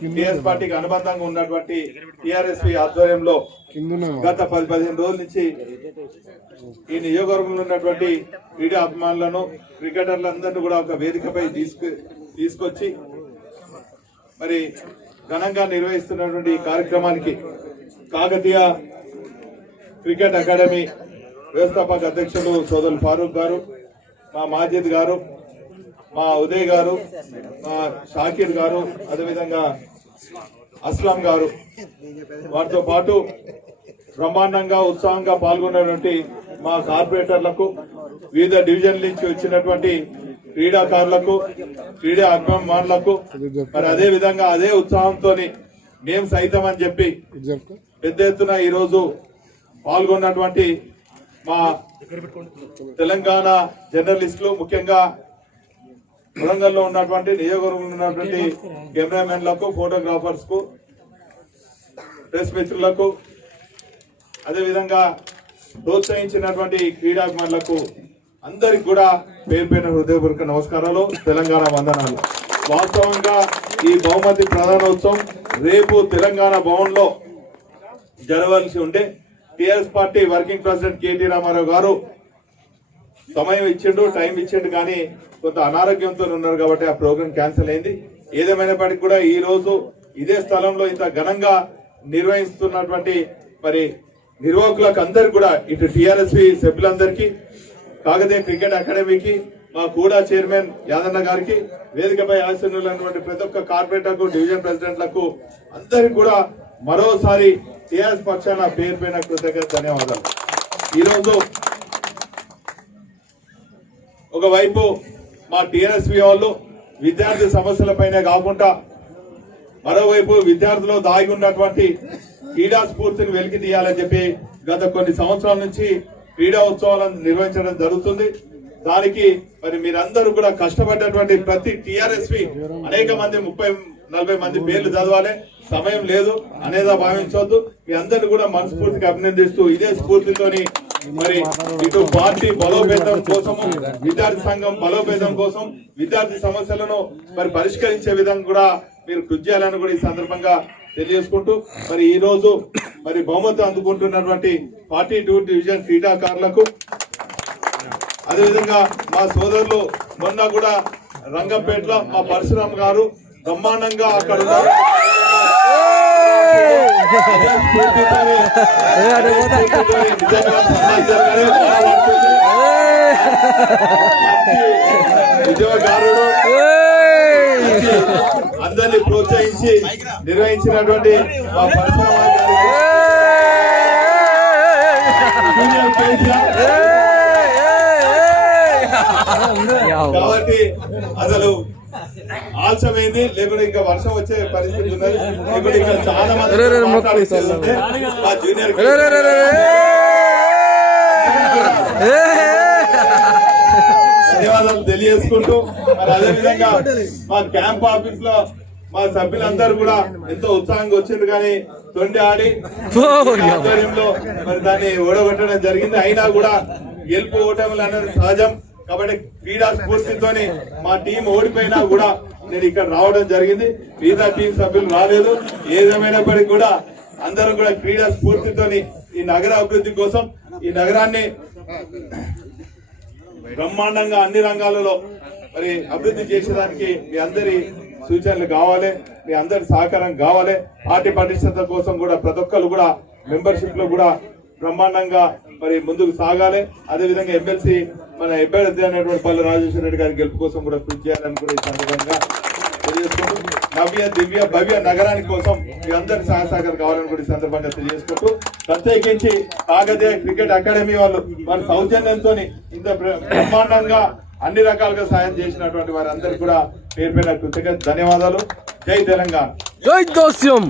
TRS పార్టీకి అనుబంధంగా ఉన్నటువంటి టీఆర్ఎస్పీ ఆధ్వర్యంలో గత 10-15 రోజుల నుంచి ఈ నియోజకవర్గంలో ఉన్నటువంటి క్రీడా అభిమానులను క్రికెటర్లందరినీ కూడా ఒక వేదికపై తీసుకొచ్చి మరి ఘనంగా నిర్వహిస్తున్నటువంటి ఈ కార్యక్రమానికి కాకతీయ క్రికెట్ అకాడమీ వ్యవస్థాపక అధ్యక్షులు సోదరు ఫారూక్ గారు, మా మాజిద్ గారు, మా ఉదయ్ గారు, మా షాకిర్ గారు, అదేవిధంగా అస్లాం గారు, వారితో పాటు బ్రహ్మాండంగా ఉత్సాహంగా పాల్గొన్నటువంటి మా కార్పొరేటర్లకు, వివిధ డివిజన్ నుంచి వచ్చినటువంటి క్రీడాకారులకు, క్రీడా అభిమానులకు, మరి అదే విధంగా అదే ఉత్సాహంతో మేము సైతం అని చెప్పి పెద్ద ఎత్తున ఈరోజు పాల్గొన్నటువంటి మా తెలంగాణ జర్నలిస్టులు, ముఖ్యంగా వరంగల్లో ఉన్నటువంటి నియోజకవర్గంలో ఉన్నటువంటి కెమెరామెన్లకు, ఫోటోగ్రాఫర్స్ కు, ప్రెస్ మిత్రులకు, అదేవిధంగా ప్రోత్సహించినటువంటి క్రీడాభిమానులకు అందరికి కూడా పేరు పేరున హృదయపూర్వక నమస్కారాలు, తెలంగాణ వందనాలు. వాస్తవంగా ఈ బహుమతి ప్రధానోత్సవం రేపు తెలంగాణ భవన్ లో జరగాల్సి ఉంటే TRS party working president KT Rama Rao గారు సమయం ఇచ్చిండు, టైం ఇచ్చిండు, కానీ కొంత అనారోగ్యంతో ఉన్నారు కాబట్టి ఆ ప్రోగ్రామ్ క్యాన్సిల్ అయింది. ఏదేమైనప్పటికీ కూడా ఈ రోజు ఇదే స్థలంలో ఇంత ఘనంగా నిర్వహిస్తున్నటువంటి మరి నిర్వాహకులకు అందరికి కూడా, ఇటు టిఆర్ఎస్పీ సభ్యులందరికీ, కాకతీయ క్రికెట్ అకాడమీకి, మా కూడా చైర్మన్ యాదన్న గారికి, వేదికపై ఆశీనులైనటువంటి ప్రతి ఒక్క కార్పొరేటర్కు, డివిజన్ ప్రెసిడెంట్లకు అందరికి కూడా మరోసారి టిఆర్ఎస్ పక్షాన పేరు పైన కృతజ్ఞత ధన్యవాదాలు. ఈరోజు ఒకవైపు మా టిఆర్ఎస్పీ వాళ్ళు విద్యార్థి సమస్యలపైనే కాకుండా మరోవైపు విద్యార్థులు దాగి ఉన్నటువంటి క్రీడా స్ఫూర్తిని వెలికి తీయాలని చెప్పి గత కొన్ని సంవత్సరాల నుంచి క్రీడా ఉత్సవాలను నిర్వహించడం జరుగుతుంది. దానికి మరి మీరందరూ కూడా కష్టపడ్డటువంటి ప్రతి టిఆర్ఎస్పీ అనేక మంది 30-40 మంది పేర్లు చదవాలి, సమయం లేదు అనేదా భావించవద్దు. మీ అందరిని కూడా మనస్ఫూర్తిగా అభినందిస్తూ ఇదే స్ఫూర్తితోని మరి ఇటు పార్టీ బలోపేతం కోసము, విద్యార్థి సంఘం బలోపేతం కోసం, విద్యార్థి సమస్యలను మరి పరిష్కరించే విధంగా కూడా మీరు కృషి చేయాలని కూడా ఈ సందర్భంగా తెలియజేసుకుంటూ, మరి ఈ రోజు మరి బహుమతి అందుకుంటున్నటువంటి 42 డివిజన్ క్రీడాకారులకు, అదేవిధంగా మా సోదరులు మొన్న కూడా రంగంపేటలో మా పరశురామ్ గారు బ్రహ్మాండంగా అక్కడ ఉన్నారు. ఉద్యోగకారుడు అందరినీ ప్రోత్సహించి నిర్వహించినటువంటి మా పరశురామ్ గారికి, కాబట్టి అసలు ఆలస్యమైంది, లేకుంటే ఇంకా వర్షం వచ్చే పరిస్థితి ఉన్నది. ఇప్పుడు ఇక్కడ చాలా మంది మా జూనియర్ ధన్యవాదాలు తెలియజేసుకుంటూ, మరి అదేవిధంగా మా క్యాంప్ ఆఫీస్ లో మా సభ్యులందరూ కూడా ఎంతో ఉత్సాహంగా వచ్చింది, కానీ తొండి ఆడి ఆధ్వర్యంలో మరి దాన్ని ఓడగొట్టడం జరిగింది. అయినా కూడా గెలుపు ఓటములు అనేది సహజం కాబట్టి క్రీడా స్ఫూర్తితోని మా టీం ఓడిపోయినా కూడా నేను ఇక్కడ రావడం జరిగింది. మిగతా టీం సభ్యులు రాలేదు. ఏదేమైనప్పటికీ కూడా అందరూ కూడా క్రీడా స్ఫూర్తితోని ఈ నగర అభివృద్ధి కోసం, ఈ నగరాన్ని బ్రహ్మాండంగా అన్ని రంగాలలో మరి అభివృద్ధి చేసేదానికి మీ అందరి సూచనలు కావాలి, మీ అందరి సహకారం కావాలి. పార్టీ పటిష్టత కోసం కూడా ప్రతి ఒక్కరు కూడా మెంబర్షిప్ లో కూడా బ్రహ్మాండంగా మరి ముందుకు సాగాలి. అదేవిధంగా ఎమ్మెల్సీ మన అభ్యర్థి అనేటువంటి పల్లి రాజేశ్వర రెడ్డి గారి గెలుపు కోసం కూడా కృషి చేయాలని కూడా ఈ సందర్భంగా తెలియజేసుకుంటూ, నవ్య దివ్య భవ్య నగరానికి కోసం మీ అందరి సహకారం కావాలని కూడా ఈ సందర్భంగా తెలియజేసుకుంటూ, ప్రత్యేకించి కాకతీయ క్రికెట్ అకాడమీ వాళ్ళు మన సౌజన్యంతో ఇంత బ్రహ్మాండంగా అన్ని రకాలుగా సాయం చేసినటువంటి వారందరికీ కూడా పేరు పేరున కృతజ్ఞత ధన్యవాదాలు. జై తెలంగాణ, జై దోస్యం.